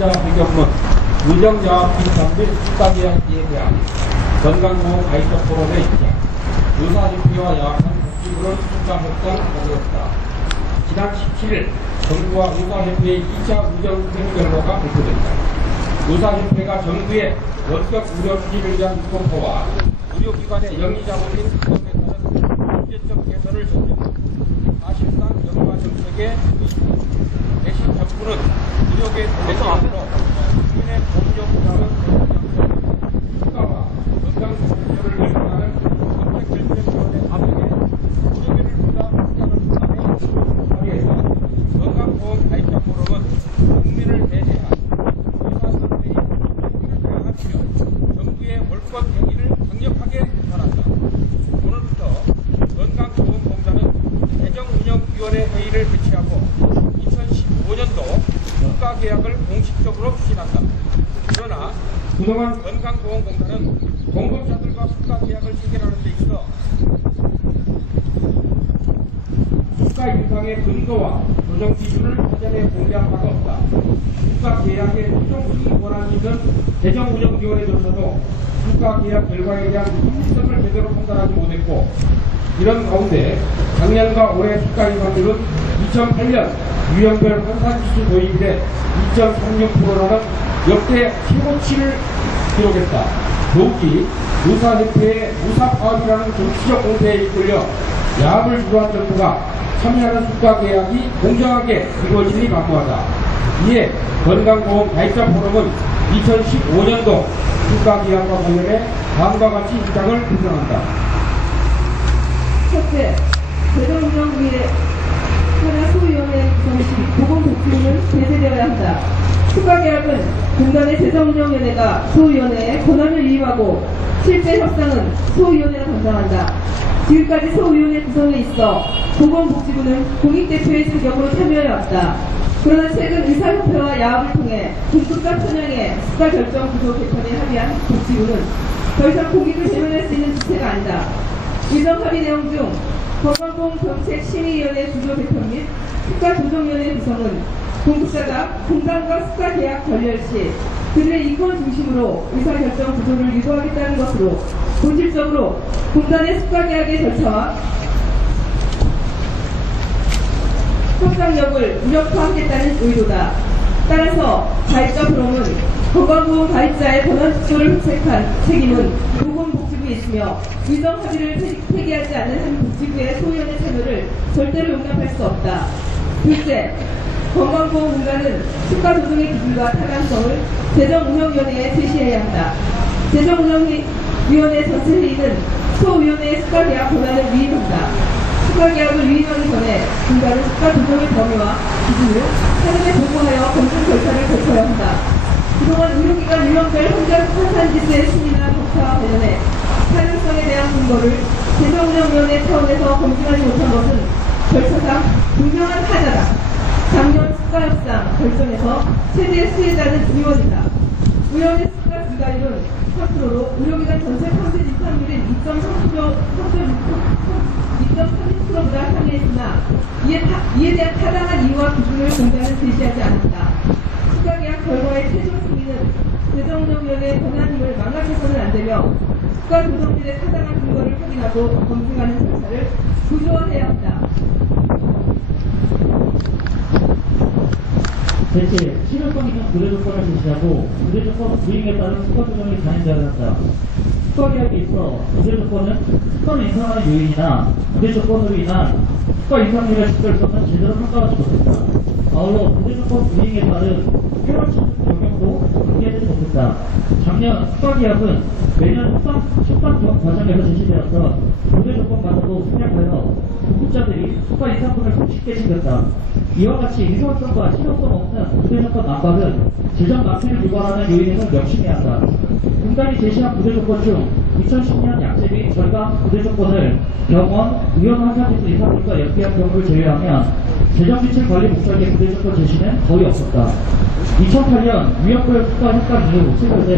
이자 회경문, 의정야합 및 국가계약에 대한 건강보험 가입적 포럼의 입장, 의사협회와 야합한 복지부는 국가협상 거부했다. 지난 17일 정부와 의사협회의 2차 의정 수행 결과가 발표됐다. 의사협회가 정부의 원격 의료 추진을 위한 유권표와 의료기관의 영리자본인 구성에 따른 문제적 개선을 전제로 사실상 영화 정책의 대신 정부는 의료계 대신으로 국민의 보험료부담을 국가와 건강보험료를 결정하는 정책결정위원회 사명에 의료계를 보다 확장을 통해 자리에서 건강보험 가입자 포럼은 국민을 대대한 의사선생의 국민을 대항하며 정부의 월권 행위를 강력하게 비판한다. 오늘부터 건강보험공단은 재정운영위원회 회의를 개최하고 2015년도 국가계약을 공식적으로 추진한다. 그러나 그동안 건강보험공단은 공급자들과 국가계약을 체결하는 데 있어 국가 인상의 근거와 조정 기준을 사전에 공개한 바가 없다. 국가계약의 최종 수익 권한이 있는 재정운영위원회조차도 국가계약 결과에 대한 합리성을 제대로 판단하지 못했고, 이런 가운데 작년과 올해 국가 인상률은 2008년 유형별 환산지수 도입에 2.36%라는 역대 최고치를 기록했다. 더욱이 의사협회의 무사파업이라는 정치적 공세에 이끌려 야합을 주도한 정부가 참여하는 국가계약이 공정하게 이루어지니 만무하다. 이에 건강보험 가입자 포럼은 2015년도 국가계약과 관련해 다음과 같이 입장을 표명한다. 첫째, 재정운영위에 하나 소위원회 구성 시 보건복지부는 제재되어야 한다. 국가계약은 공단의 재정운영위원회가 소위원회에 권한을 위임하고 실제 협상은 소위원회가 담당한다. 지금까지 소위원회 구성에 있어 보건복지부는 공익대표의 자격으로 참여해왔다. 그러나 최근 의사협회와 야합을 통해 공급자 편향의 수가결정 구조 개편에 합의한 복지부는 더 이상 공익을 제한할 수 있는 주체가 아니다. 의정 합의 내용 중 건강보험정책심의위원회 구조 개편 및 국가조정위원회 구성은 공급자가 공단과 국가계약 결렬 시 그들의 이권 중심으로 의사결정 구조를 유도하겠다는 것으로 본질적으로 공단의 국가계약의 절차와 협상력을 무력화하겠다는 의도다. 따라서 가입자 포럼은 건강보험 가입자의 권한 축소를 획책한 책임은 보건복지부에 있으며 의정 합의를 폐기하지 않는 한 복지부의 소위원회 참여를 절대로 용납할 수 없다. 둘째, 건강보험공단은 국가조정의 기준과 타당성을 재정운영위원회에 제시해야 한다. 재정운영위원회 전체 회의는 소위원회의 국가계약 권한을 위임한다. 국가계약을 위임하기 전에 공단은 국가조정의 범위와 기준을 사전에 보고하여 검증 절차를 거쳐야 한다. 그동안 의료기관 유형별 환산지수의 순위나 격차와 관련해 타당성에 대한 근거를 재정운영위원회 차원에서 검증하지 못한 것은 절차상 분명한 하자다. 작년 국가협상 결정에서 최대 수혜자는 의원이다. 의원의 수가 증가율은 3%로 의료기관 전체 평균 인상률인 2.30%보다 상회했으나 이에 대한 타당한 이유와 기준을 공단은 제시하지 않았다. 국가계약 결과의 최종 승리는 재정운영위원회의 권한임을 망각해서는 안 되며 국가조정률의 타당한 근거를 확인하고 검증하는 절차를 구조화해야 한다. 셋째, 실효성 있는 구제조건을 제시하고 구제조건 불이행에 따른 국가조정이 단행되어야 한다. 국가계약에 있어 구제조건은 특권 인상하는 요인이나 구제조건으로 인한 국가 인상률의 적절성은 제대로 평가하지 못했다. 아울러 구제조건 불이행에 따른 폐원칙 적용도 관계되지 못했다. 작년 국가계약은 매년 협상 과정에서 제시되었던 구제조건마저도 생략하여 공급자들이 국가 인상분을 손쉽게 챙겼다. 이와 같이 위헌성과 실효성 없는 구제조건 난박은 재정 낭비를 유발하는 요인에서 명심해야 한다. 공단이 제시한 구제조건 중 2010년 약제 및 절감 구제조건을 병원, 의원 환산지수 이상률과 연계한 경우를 제외하면 재정지출관리 목적의 구제조건 제시는 거의 없었다. 2008년 유형별 국가 협상 이후 체결된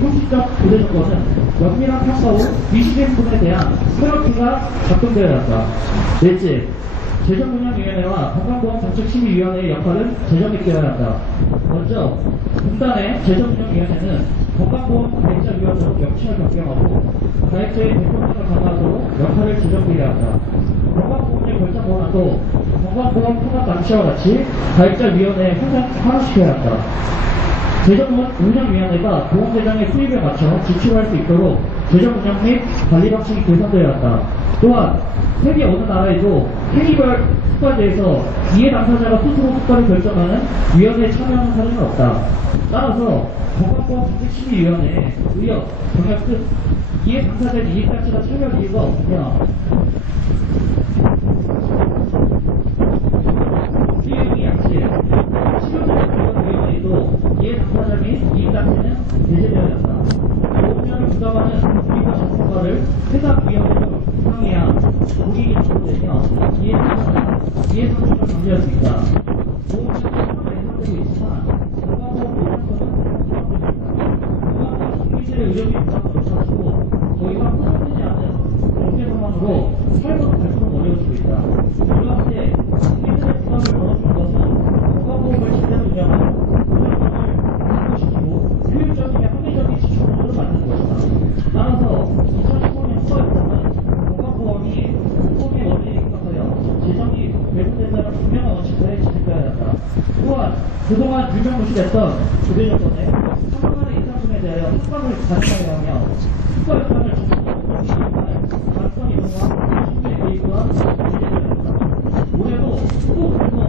형식적 구제조건은 면밀한 평가 후 미시행분에 대한 페널티가 작동되어야 한다. 넷째, 재정운영위원회와 건강보험정책심의위원회의 역할은 재정에 끼어야 한다. 먼저 분단의 재정운영위원회는 건강보험 가입자위원회로 명칭을 변경하고 가입자의 대표성을 강화하도록 역할을 재정비해야 한다. 건강보험료 결정 권한도 건강보험 통합 당시와 같이 가입자위원회에 하나시켜야 한다. 재정운영위원회가 보험재정의 수입에 맞춰 지출할 수 있도록 재정운영 및 관리 방식이 개선되어야 한다. 또한 세계 어느 나라에도 행위별 국가제에서 이해 당사자가 스스로 국가를 결정하는 위원회에 참여하는 사례는 없다. 따라서 건강보험정책심의위원회에 의협, 경협 등 이해 당사자인 이익단체가 참여할 이유가 없으며 수요일이 양질, 치료자위원회에도 이해 당사자 및 이익단체는 배제되어야 한다. 보험료를 부담하는 국민과 전문가를 해당위원회로 상해야 고객이 적용되며 이해상충을 방지할 수 있다. 보험료는 상황을 예상되고 있지만 건강보험 보장서는 건강보험 국민들의 의료비 부담을 높아지고 더 이상 포함되지 않은 경제 상황으로 삶으로 갈수록 어려워지고 있다. 이러한 때 국민들의 부담을 덜어주는 것은 건강보험을 제대로 운영하고 보장성을 확보시키고 효율적이며 합리적인 지출구조를 만드는 것이다. 따라서 2015년 후반에서는 건강보험이 보험의 원리에 입각하여 재정이 배분된다는 분명한 원칙하에 진행되어야 한다. 또한 그동안 유명무실했던 부대조건에 상관의 인상분에 대하여 상관을 가능하게 하며 국가 역할을 적극적으로 이용할 가능성 이동과 신규의 개입과 진행되어야 한다. 올해도 또 그동안